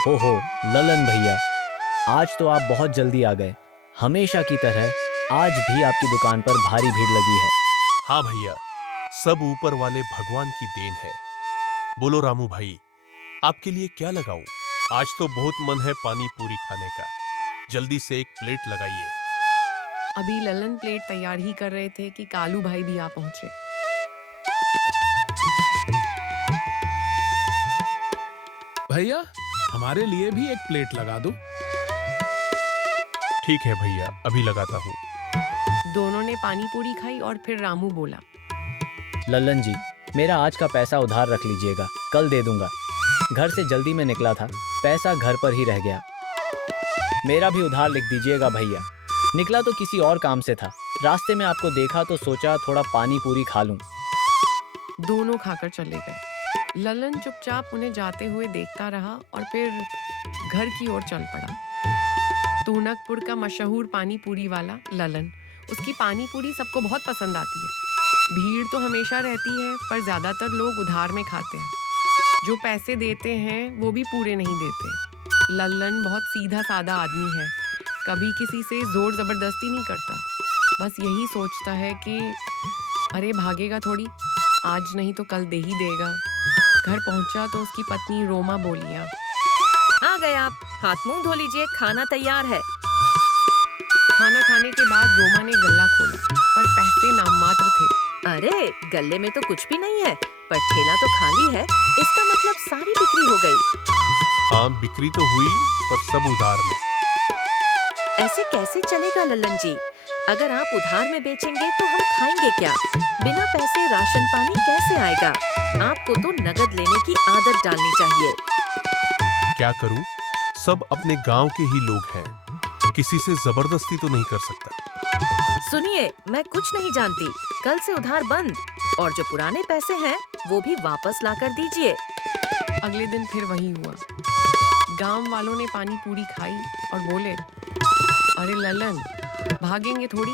हो ललन भैया, आज तो आप बहुत जल्दी आ गए। हमेशा की तरह आज भी आपकी दुकान पर भारी भीड़ लगी है। हाँ भैया, सब ऊपर वाले भगवान की देन है। बोलो रामू भाई, आपके लिए क्या लगाऊं? आज तो बहुत मन है पानी पूरी खाने का। जल्दी से एक प्लेट लगाइए। अभी ललन प्लेट तैयार ही कर रहे थे कि कालू भाई भी आ पहुंचे। भैया, हमारे लिए भी एक प्लेट लगा दो। ठीक है भैया, अभी लगाता हूँ। दोनों ने पानी पूरी खाई और फिर रामू बोला, ललन जी, मेरा आज का पैसा उधार रख लीजिएगा, कल दे दूंगा। घर से जल्दी में निकला था, पैसा घर पर ही रह गया। मेरा भी उधार लिख दीजिएगा भैया। निकला तो किसी और काम से था, रास्ते में आपको देखा तो सोचा थोड़ा पानी पूरी खा लूं। दोनों खाकर चले गए। ललन चुपचाप उन्हें जाते हुए देखता रहा और फिर घर की ओर चल पड़ा। तूनकपुर का मशहूर पानी पूरी वाला ललन, उसकी पानी पूरी सबको बहुत पसंद आती है। भीड़ तो हमेशा रहती है, पर ज्यादातर लोग उधार में खाते हैं। जो पैसे देते हैं वो भी पूरे नहीं देते। ललन बहुत सीधा साधा आदमी है, कभी किसी से जोर जबरदस्ती नहीं करता। बस यही सोचता है कि अरे भागेगा थोड़ी, आज नहीं तो कल दे ही देगा। घर पहुंचा तो उसकी पत्नी रोमा बोलियां, आ गए आप, हाथ मुंह धो लीजिए, खाना तैयार है। खाना खाने के बाद रोमा ने गल्ला खोला, पर पैसे नाम मात्र थे। अरे गले में तो कुछ भी नहीं है, पर ठेला तो खाली है। इसका मतलब सारी बिक्री हो गई। हाँ, बिक्री तो हुई, पर सब उधार में। ऐसे कैसे चलेगा लल्लन जी? अगर आप उधार में बेचेंगे तो हम खाएंगे क्या? बिना पैसे राशन पानी कैसे आएगा? आपको तो नगद लेने की आदत डालनी चाहिए। क्या करूं? सब अपने गांव के ही लोग हैं, किसी से जबरदस्ती तो नहीं कर सकता। सुनिए, मैं कुछ नहीं जानती। कल से उधार बंद, और जो पुराने पैसे हैं वो भी वापस लाकर दीजिए। अगले दिन फिर वही हुआ। गांव वालों ने पानी पूरी खाई और बोले, अरे ललन, भागेंगे थोड़ी,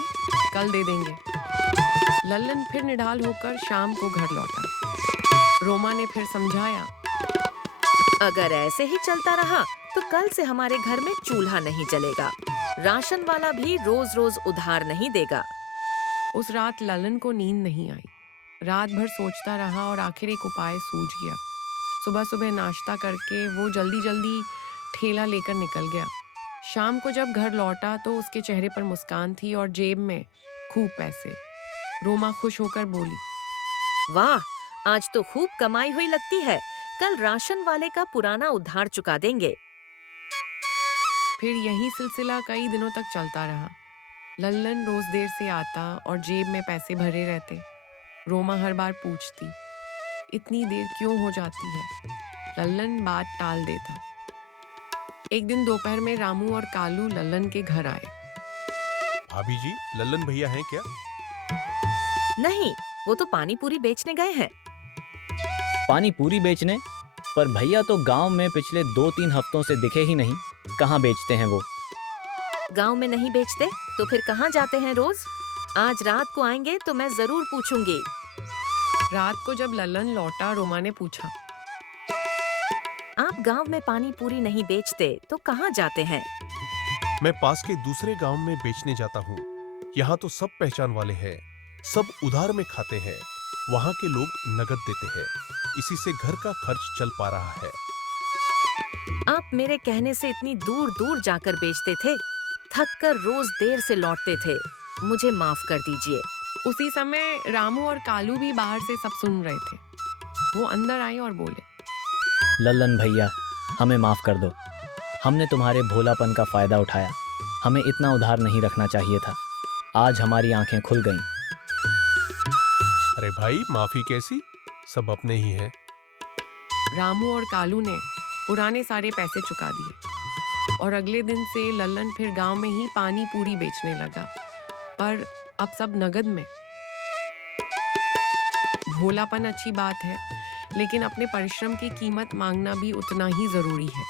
कल दे देंगे। ललन फिर निढाल होकर शाम को घर लौटा। रोमा ने फिर समझाया, अगर ऐसे ही चलता रहा तो कल से हमारे घर में चूल्हा नहीं जलेगा। राशन वाला भी रोज रोज उधार नहीं देगा। उस रात ललन को नींद नहीं आई। रात भर सोचता रहा और आखिर एक उपाय सूझ गया। सुबह सुबह नाश्ता करके वो जल्दी जल्दी ठेला लेकर निकल गया। शाम को जब घर लौटा तो उसके चेहरे पर मुस्कान थी और जेब में खूब पैसे। रोमा खुश होकर बोली, वाह, आज तो खूब कमाई हुई लगती है। कल राशन वाले का पुराना उधार चुका देंगे। फिर यही सिलसिला कई दिनों तक चलता रहा। लल्लन रोज देर से आता और जेब में पैसे भरे रहते। रोमा हर बार पूछती, इतनी देर क्यों हो जाती है? लल्लन बात टाल देता। एक दिन दोपहर में रामू और कालू लल्लन के घर आए। भाभी जी, लल्लन भैया हैं क्या? नहीं, वो तो पानी पूरी बेचने गए हैं। पानी पूरी बेचने? पर भैया तो गांव में पिछले 2-3 हफ्तों से दिखे ही नहीं, कहाँ बेचते हैं वो? गांव में नहीं बेचते तो फिर कहाँ जाते हैं रोज? आज रात को आएंगे तो मैं जरूर पूछूंगी। रात को जब लल्लन लौटा, रोमा ने पूछा, आप गांव में पानी पूरी नहीं बेचते तो कहाँ जाते हैं? मैं पास के दूसरे गांव में बेचने जाता हूँ। यहाँ तो सब पहचान वाले हैं, सब उधार में खाते हैं। वहाँ के लोग नगद देते हैं, इसी से घर का खर्च चल पा रहा है। आप मेरे कहने से इतनी दूर दूर जाकर बेचते थे, थक कर रोज देर से लौटते थे। मुझे माफ कर दीजिए। उसी समय रामू और कालू भी बाहर से सब सुन रहे थे। वो अंदर आए और बोले, लल्लन भैया, हमें माफ कर दो। हमने तुम्हारे भोलापन का फायदा उठाया, हमें इतना उधार नहीं रखना चाहिए था। आज हमारी आंखें खुल गईं। अरे भाई, माफी कैसी, सब अपने ही हैं। रामू और कालू ने पुराने सारे पैसे चुका दिए और अगले दिन से लल्लन फिर गांव में ही पानी पूरी बेचने लगा, पर अब सब नगद में। भोलापन अच्छी बात है, लेकिन अपने परिश्रम की कीमत मांगना भी उतना ही जरूरी है।